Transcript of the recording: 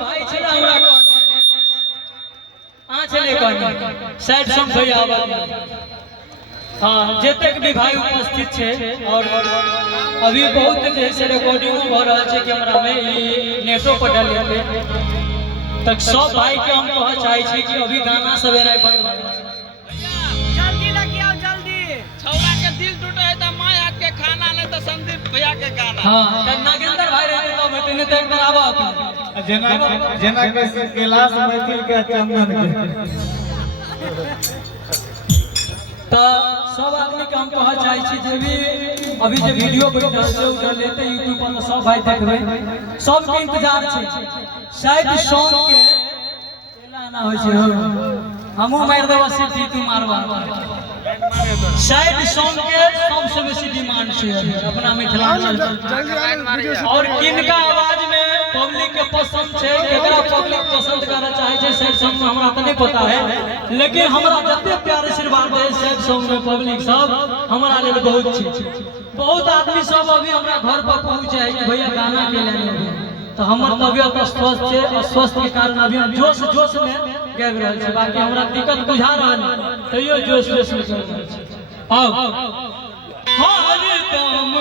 भाई छला हमरा चले साइड सॉन्ग भैया हाँ जतेक भी भाई उपस्थित है और अभी बहुत जैसे रिकॉर्डिंग हो रहा है कैमरा में नेटो पर डाल तक सब भाई के हम कह चाहे कि अभी गाना सब जल्दी लगी आओ जल्दी छौरा के दिल टूटे है त माय हाथ के खाना नहीं तो संदीप भैया के गाना हां नागेंद्र भाई रहते तो बेटने तो एक बार आवा जना जना के गिलास मैथिल के चंदन के तो सब आदमी के हम कह चाहे जे भी अभी जो वीडियो बैठल से उठा लेते YouTube पर सब भाई देखबे सब के इंतजार छै शायद सॉन्ग के केला ना होय छै हमहु मार देबो सिटी तू मारवा शायद सॉन्ग के सबसे बेसी डिमांड छै अपना मिथिलांचल और किनका आवाज में पब्लिक के पसंद छै केकरा पब्लिक पसंद करे चाहे छै सैड सॉन्ग में हमरा त नहीं पता है लेकिन हमरा जते प्यार आशीर्वाद है सैड सॉन्ग में पब्लिक सब हमरा लेल बहुत छै बहुत आदमी सब अभी हमरा घर पर पहुंचे है कि भैया गाना के लेने तो हमर तबियत अस्वस्थ है अस्वस्थ के कारण अभी हम जोश में गाबि रहल छी बाकी हमरा दिक्कत बुझा रहल तैयो जोश में गाबि रहल छी आओ हर दम